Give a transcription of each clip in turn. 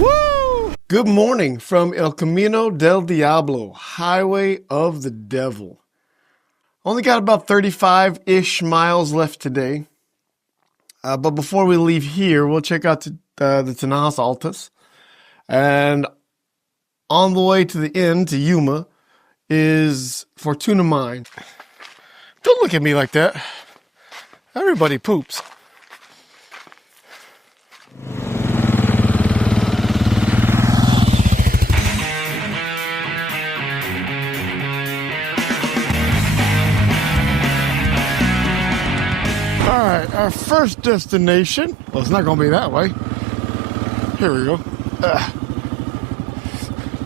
Woo! Good morning from El Camino del Diablo, Highway of the Devil. Only got about 35-ish miles left today. But before we leave here, we'll check out the Tinajas Altas. And on the way to the end, to Yuma, is Fortuna Mine. Don't look at me like that. Everybody poops. Alright, our first destination. Well, it's not going to be that way. Here we go.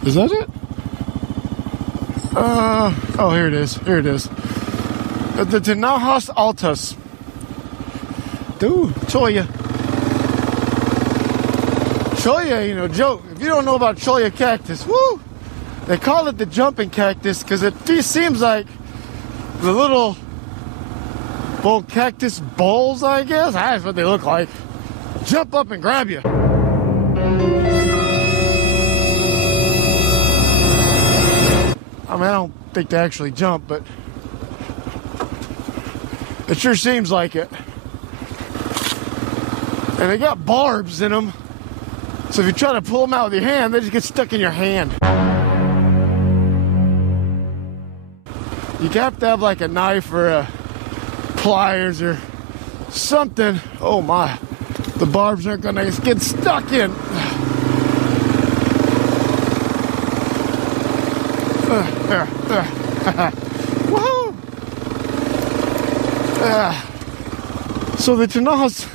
Is that it? Oh, here it is. Here it is. The Tinajas Altas. Dude, Cholla. Cholla ain't no joke. If you don't know about Cholla cactus, woo! They call it the jumping cactus because it seems like the little cactus balls, I guess. That's what they look like. Jump up and grab you. I mean, I don't think they actually jump, but it sure seems like it. And they got barbs in them, so if you try to pull them out with your hand, they just get stuck in your hand. You have to have like a knife or a pliers or something. Oh my, the barbs aren't gonna get stuck in. Woohoo! So the Tinajas,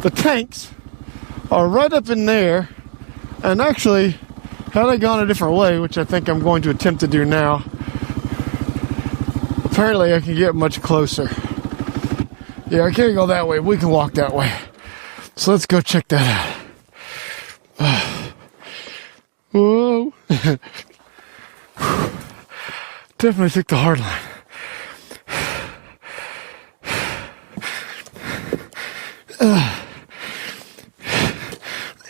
the tanks, are right up in there, and actually, had I gone a different way, which I think I'm going to attempt to do now, apparently I can get much closer. Yeah, I can't go that way. We can walk that way. So let's go check that out. Whoa. Definitely took the hard line.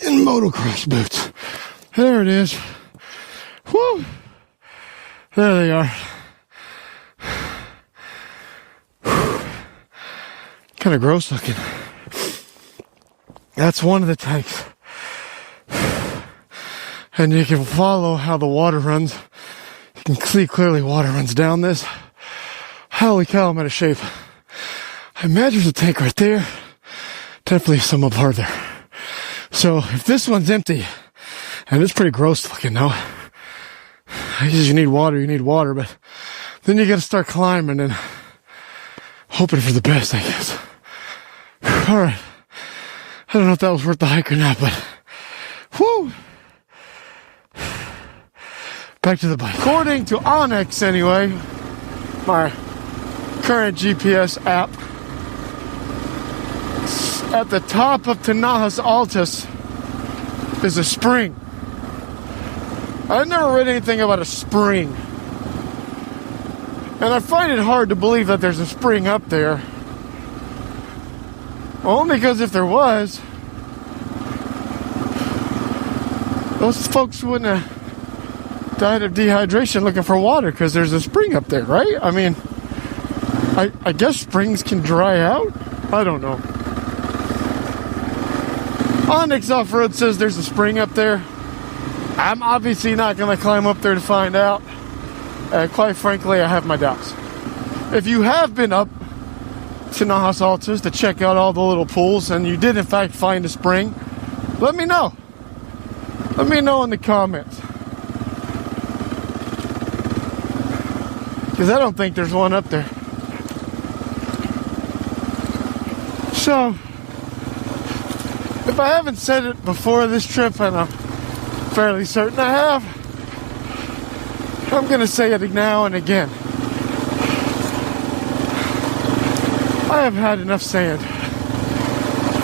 In motocross boots. There it is. Woo! There they are. Kind of gross looking. That's one of the tanks. And you can follow how the water runs. You can see clearly water runs down this. Holy cow, I'm out of shape. I imagine there's a tank right there. Definitely some up farther. So if this one's empty, and it's pretty gross looking though. I guess you need water, but then you gotta start climbing and hoping for the best, I guess. Alright. I don't know if that was worth the hike or not, but whoo! Back to the bike. According to Onyx, anyway, my current GPS app, at the top of Tinajas Altas is a spring. I've never read anything about a spring. And I find it hard to believe that there's a spring up there. Only because if there was, those folks wouldn't have died of dehydration looking for water because there's a spring up there, right? I mean, I guess springs can dry out? I don't know. Onyx Off-Road says there's a spring up there. I'm obviously not going to climb up there to find out. Quite frankly, I have my doubts. If you have been up Tinajas Altas to check out all the little pools and you did in fact find a spring, let me know. Let me know in the comments. Because I don't think there's one up there. So, if I haven't said it before this trip, and I'm fairly certain I have, I'm going to say it now and again. I have had enough sand.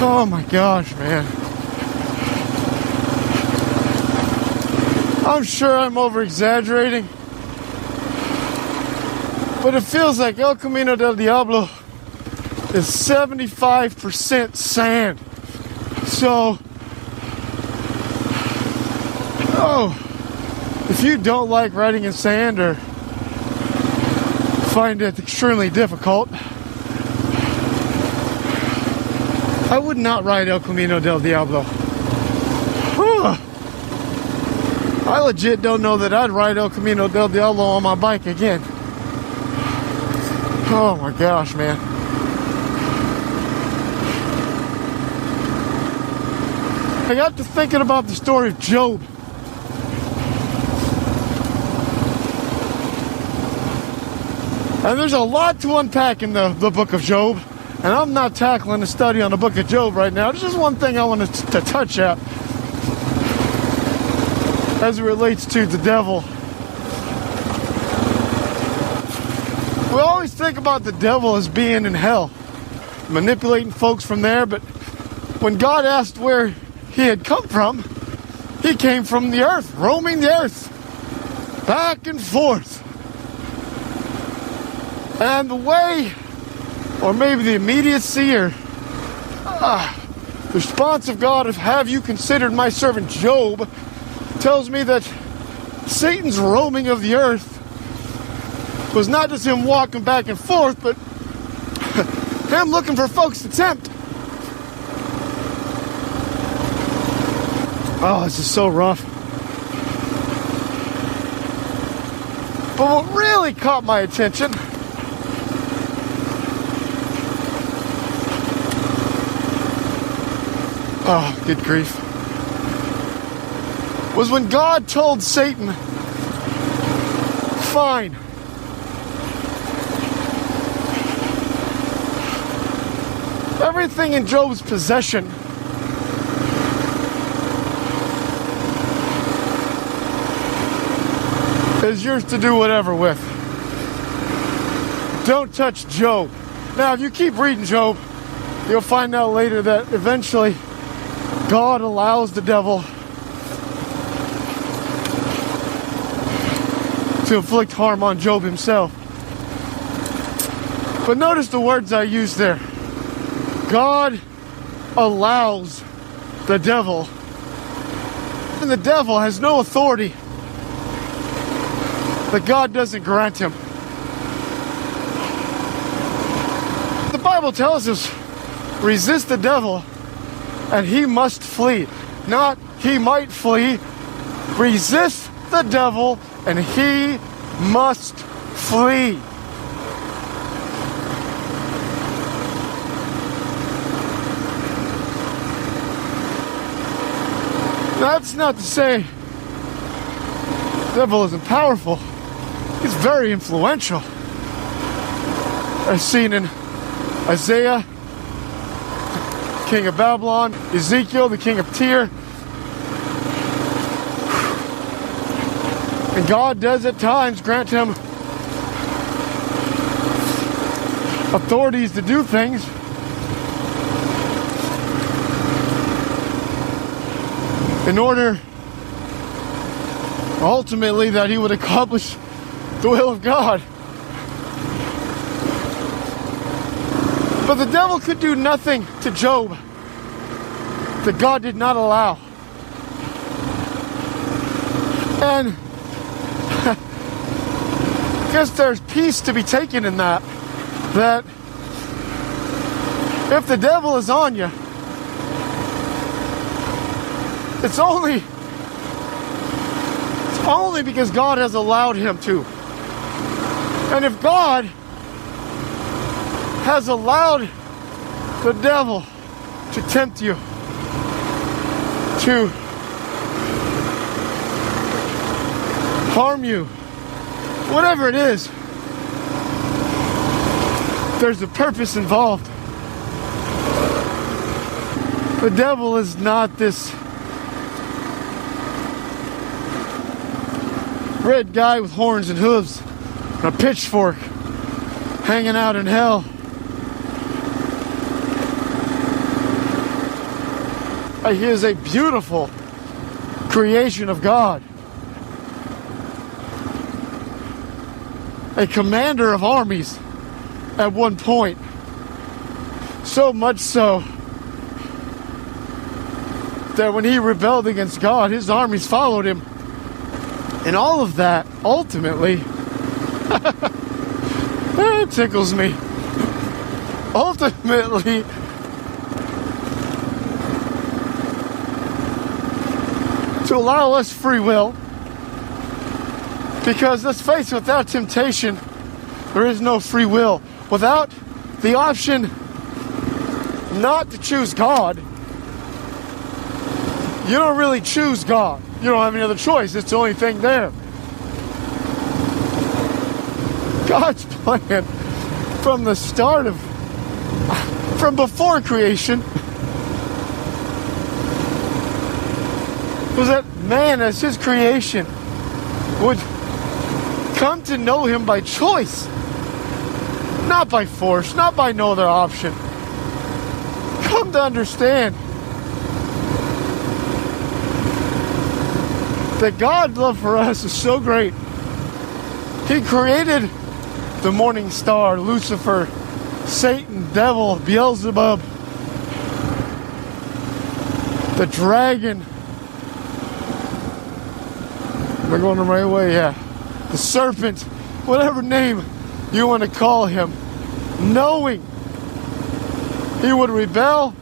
Oh my gosh, man. I'm sure I'm over-exaggerating, but it feels like El Camino del Diablo is 75% sand. So, if you don't like riding in sand or find it extremely difficult, I would not ride El Camino del Diablo. I legit don't know that I'd ride El Camino del Diablo on my bike again. Oh my gosh, man. I got to thinking about the story of Job. And there's a lot to unpack in the book of Job. And I'm not tackling a study on the book of Job right now. There's just one thing I want to touch at as it relates to the devil. We always think about the devil as being in hell, manipulating folks from there, but when God asked where he had come from, he came from the earth, roaming the earth, back and forth. And the way, or maybe the immediacy, or the response of God of "have you considered my servant Job," tells me that Satan's roaming of the earth was not just him walking back and forth, but him looking for folks to tempt. Oh, this is so rough. But what really caught my attention good grief, was when God told Satan, fine, everything in Job's possession is yours to do whatever with. Don't touch Job. Now, if you keep reading Job, you'll find out later that eventually God allows the devil to inflict harm on Job himself. But notice the words I used there. God allows the devil. And the devil has no authority that God doesn't grant him. The Bible tells us, resist the devil and he must flee. Not he might flee. Resist the devil and he must flee. That's not to say the devil isn't powerful. He's very influential. As seen in Isaiah, king of Babylon, Ezekiel, the king of Tyre. And God does at times grant him authorities to do things. In order, ultimately, that he would accomplish the will of God. But the devil could do nothing to Job that God did not allow. And I guess there's peace to be taken in that. That if the devil is on you, it's only because God has allowed him to. And if God has allowed the devil to tempt you, to harm you, whatever it is, there's a purpose involved. The devil is not this red guy with horns and hooves and a pitchfork hanging out in hell. He is a beautiful creation of God. A commander of armies at one point. So much so that when he rebelled against God, his armies followed him. And all of that, ultimately, it tickles me. Ultimately, to allow us free will. Because let's face it, without temptation, there is no free will. Without the option not to choose God, you don't really choose God. You don't have any other choice. It's the only thing there. God's plan from the start of, from before creation, was that man as his creation would come to know him by choice, not by force, not by no other option. Come to understand that God's love for us is so great. He created the morning star, Lucifer, Satan, devil, Beelzebub, the dragon. Am I going the right way? Yeah. The serpent, whatever name you want to call him, knowing he would rebel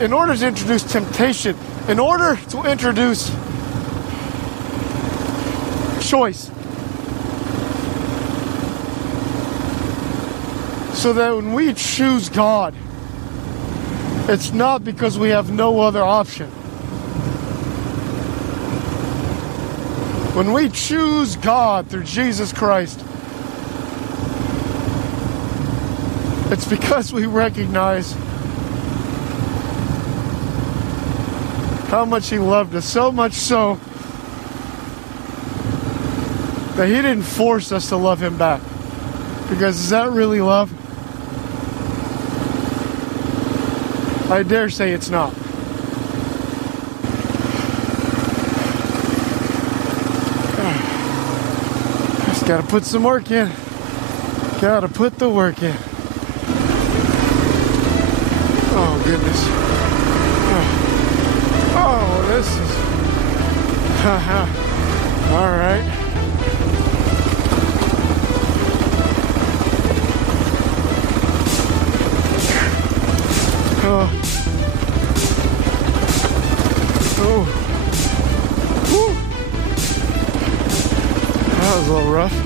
in order to introduce temptation, in order to introduce choice. So that when we choose God, it's not because we have no other option. When we choose God through Jesus Christ, it's because we recognize how much He loved us, so much so that He didn't force us to love Him back. Because is that really love? I dare say it's not. Just gotta put some work in. Gotta put the work in. Oh, goodness. Oh, this is... All right. Oh. Oh. Woo. That was a little rough.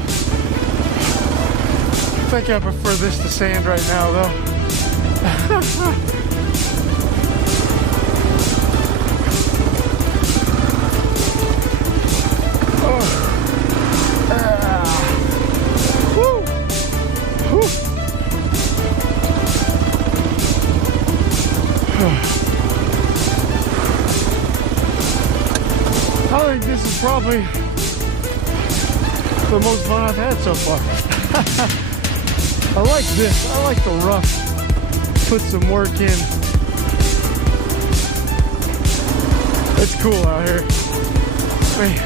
I think I prefer this to sand right now, though. I think this is probably the most fun I've had so far. I like this. I like the rough. Put some work in. It's cool out here. Man.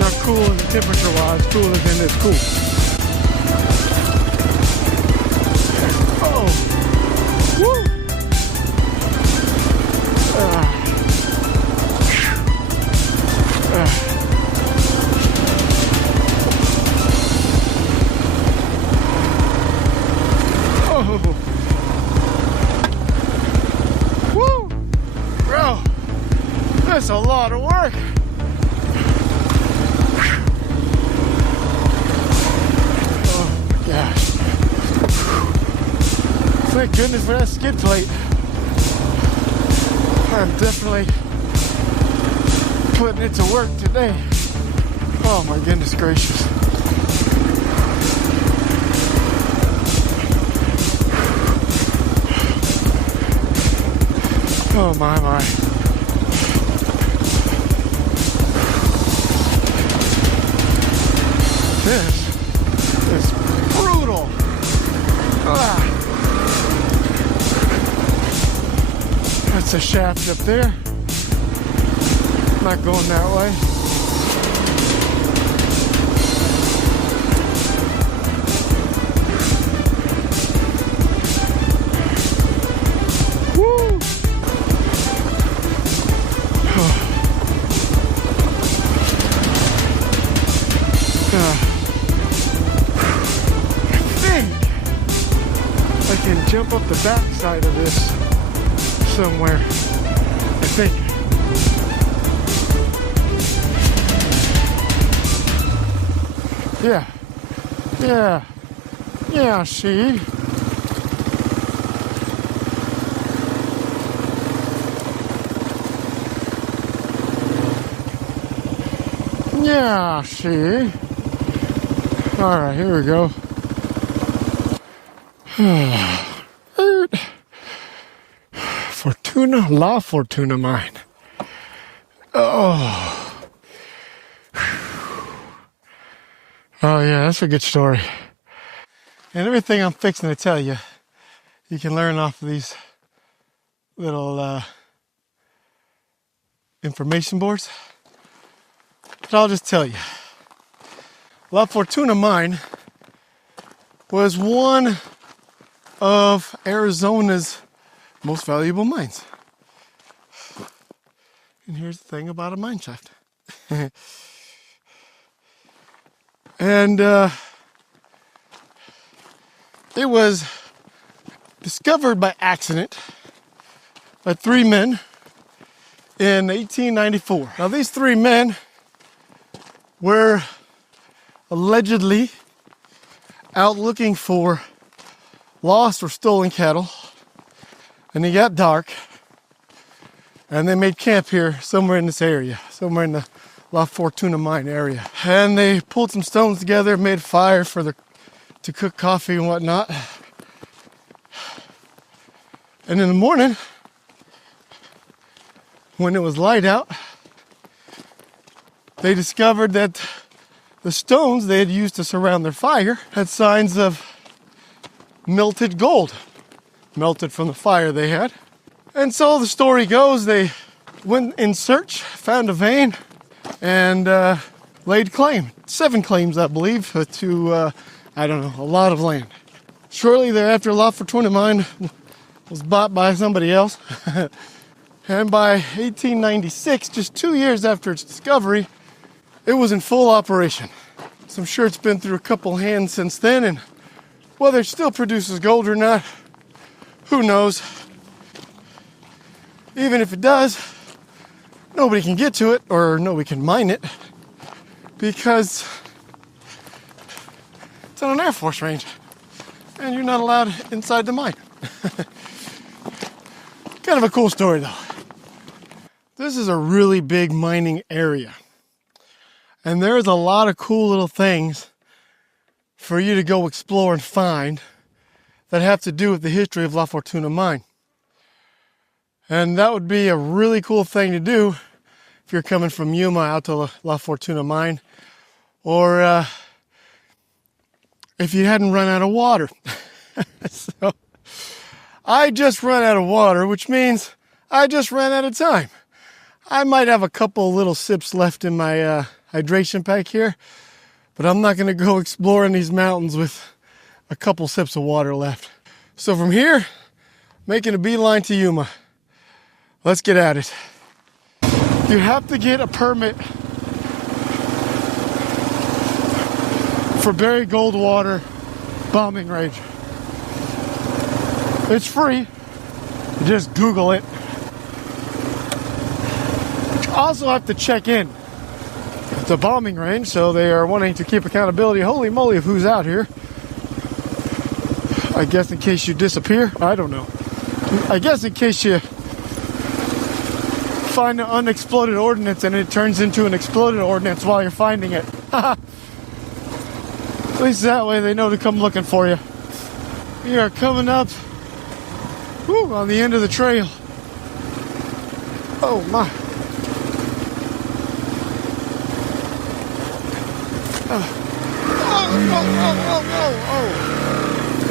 Not cool as temperature wise, cool as in it's cool. Oh. Woo. Woo! Bro, that's a lot of work. Oh my gosh. Thank goodness for that skid plate. I'm definitely putting it to work today. Oh my goodness gracious. Oh my. This is brutal. That's a shaft up there. Not going that way. I can jump up the back side of this somewhere, I think. Yeah, see? Yeah, see? Alright, here we go. La Fortuna Mine. Oh. Oh yeah, that's a good story. And everything I'm fixing to tell you, you can learn off of these little information boards. But I'll just tell you. La Fortuna Mine was one of Arizona's most valuable mines. And here's the thing about a mine shaft. And it was discovered by accident by 3 men in 1894. Now these 3 men were allegedly out looking for lost or stolen cattle, and it got dark, and they made camp here somewhere in this area, somewhere in the La Fortuna Mine area. And they pulled some stones together, made fire to cook coffee and whatnot. And in the morning, when it was light out, they discovered that the stones they had used to surround their fire had signs of melted gold, melted from the fire they had. And so the story goes, they went in search, found a vein, and laid claim. 7 claims, I believe, to, I don't know, a lot of land. Shortly thereafter, La Fortuna Mine was bought by somebody else. And by 1896, just 2 years after its discovery, it was in full operation. So I'm sure it's been through a couple hands since then, and whether it still produces gold or not, who knows? Even if it does, nobody can get to it, or nobody can mine it, because it's on an Air Force range, and you're not allowed inside the mine. Kind of a cool story, though. This is a really big mining area, and there's a lot of cool little things for you to go explore and find that have to do with the history of La Fortuna Mine. And that would be a really cool thing to do if you're coming from Yuma out to La Fortuna Mine, or if you hadn't run out of water. So I just ran out of water, which means I just ran out of time. I might have a couple little sips left in my hydration pack here, but I'm not going to go exploring these mountains with a couple sips of water left. So from here, making a beeline to Yuma. Let's get at it. You have to get a permit for Barry Goldwater bombing range. It's free. You just Google it. You also have to check in. It's a bombing range, so they are wanting to keep accountability. Holy moly, of who's out here. I guess in case you disappear. I don't know. I guess in case you find an unexploded ordnance and it turns into an exploded ordnance while you're finding it. At least that way they know to come looking for you. We are coming up on the end of the trail. Oh my.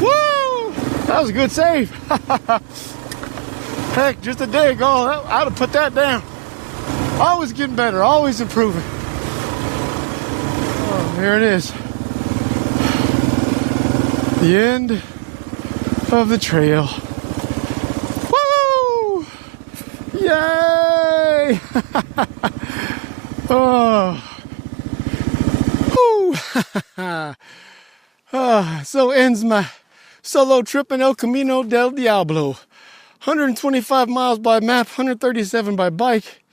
Woo! That was a good save. Heck, just a day ago, I'd have put that down. Always getting better, always improving. Oh, there it is. The end of the trail. Woo! Yay! Oh. Woo! So ends my Solo trip in El Camino Del Diablo. 125 miles by map, 137 by bike.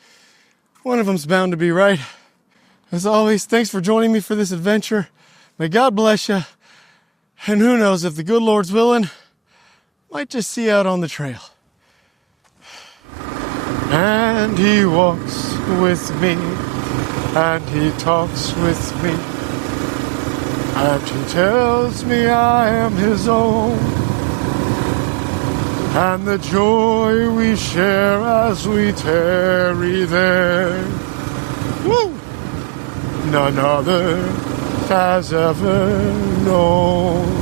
One of them's bound to be right. As always, thanks for joining me for this adventure. May God bless you. And who knows, if the good Lord's willing, might just see you out on the trail. And he walks with me, and he talks with me, and he tells me I am his own, and the joy we share as we tarry there, woo, none other has ever known.